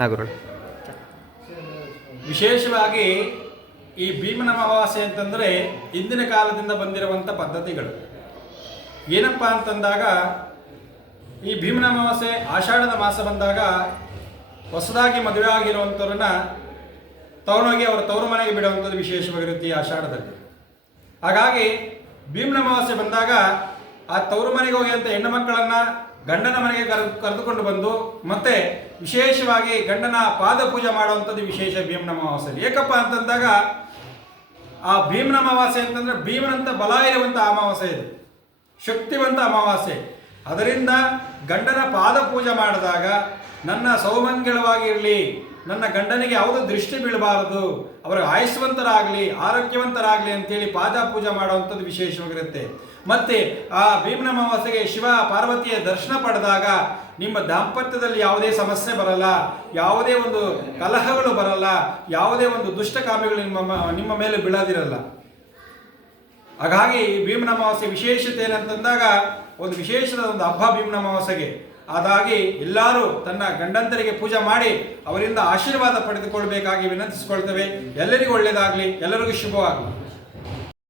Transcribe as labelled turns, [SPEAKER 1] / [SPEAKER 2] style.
[SPEAKER 1] ಹಾಂ
[SPEAKER 2] ವಿಶೇಷವಾಗಿ ಈ ಭೀಮನ ಅಮಾವಾಸ್ಯೆ ಅಂತಂದರೆ ಇಂದಿನ ಕಾಲದಿಂದ ಬಂದಿರುವಂಥ ಪದ್ಧತಿಗಳು. ಏನಪ್ಪ ಅಂತಂದಾಗ ಈ ಭೀಮನ ಅಮಾವಾಸ್ಯೆ ಆಷಾಢದ ಮಾಸ ಬಂದಾಗ ಹೊಸದಾಗಿ ಮದುವೆ ಆಗಿರುವಂಥವ್ರನ್ನ ತವನೋಗಿ ಅವರ ತವರು ಮನೆಗೆ ಬಿಡುವಂಥದ್ದು ವಿಶೇಷವಾಗಿರುತ್ತೆ ಈ ಆಷಾಢದಲ್ಲಿ. ಹಾಗಾಗಿ ಭೀಮನ ಅಮಾವಾಸ್ಯೆ ಬಂದಾಗ ಆ ತವರು ಮನೆಗೆ ಹೋಗಿ ಅಂತ ಹೆಣ್ಣು ಮಕ್ಕಳನ್ನ ಗಂಡನ ಮನೆಗೆ ಕರೆ, ಕರೆದುಕೊಂಡು ಬಂದು ಮತ್ತೆ ವಿಶೇಷವಾಗಿ ಗಂಡನ ಪಾದ ಪೂಜೆ ಮಾಡುವಂಥದ್ದು ವಿಶೇಷ ಭೀಮನ ಅಮಾವಾಸ್ಯೆ. ಏಕಪ್ಪ ಅಂತಂದಾಗ ಆ ಭೀಮನ ಅಮಾವಾಸ್ಯೆ ಅಂತಂದ್ರೆ ಭೀಮನಂತ ಬಲ ಇರುವಂಥ ಅಮಾವಾಸ್ಯೆ ಇದು. ಶಕ್ತಿವಂತ ಅಮಾವಾಸ್ಯೆ. ಅದರಿಂದ ಗಂಡನ ಪಾದ ಪೂಜೆ ಮಾಡಿದಾಗ ನನ್ನ ಸೌಮಂಗಳವಾಗಿರಲಿ ನನ್ನ ಗಂಡನಿಗೆ ಯಾವುದೂ ದೃಷ್ಟಿ ಬೀಳಬಾರದು ಅವರು ಆಯುಷ್ವಂತರಾಗಲಿ ಆರೋಗ್ಯವಂತರಾಗಲಿ ಅಂತೇಳಿ ಪಾದ ಪೂಜೆ ಮಾಡುವಂಥದ್ದು ವಿಶೇಷವಾಗಿರುತ್ತೆ. ಮತ್ತೆ ಆ ಭೀಮನ ಅಮಾವಾಸ್ಯೆಗೆ ಶಿವ ಪಾರ್ವತಿಯ ದರ್ಶನ ಪಡೆದಾಗ ನಿಮ್ಮ ದಾಂಪತ್ಯದಲ್ಲಿ ಯಾವುದೇ ಸಮಸ್ಯೆ ಬರಲ್ಲ, ಯಾವುದೇ ಒಂದು ಕಲಹಗಳು ಬರಲ್ಲ, ಯಾವುದೇ ಒಂದು ದುಷ್ಟಕಾಮಿಗಳು ನಿಮ್ಮ ನಿಮ್ಮ ಮೇಲೆ ಬೀಳದಿರಲ್ಲ. ಹಾಗಾಗಿ ಭೀಮನ ಅಮಾವಾಸ್ಯೆ ವಿಶೇಷತೆ ಏನಂತಂದಾಗ ಒಂದು ವಿಶೇಷದ ಒಂದು ಹಬ್ಬ ಭೀಮನ ಅಮಾವಾಸ್ಯೆಗೆ. ಅದಾಗಿ ಎಲ್ಲರೂ ತನ್ನ ಗಂಡಂತರಿಗೆ ಪೂಜೆ ಮಾಡಿ ಅವರಿಂದ ಆಶೀರ್ವಾದ ಪಡೆದುಕೊಳ್ಬೇಕಾಗಿ ವಿನಂತಿಸಿಕೊಳ್ತೇವೆ. ಎಲ್ಲರಿಗೂ ಒಳ್ಳೆಯದಾಗಲಿ ಎಲ್ಲರಿಗೂ ಶುಭವಾಗಲಿ.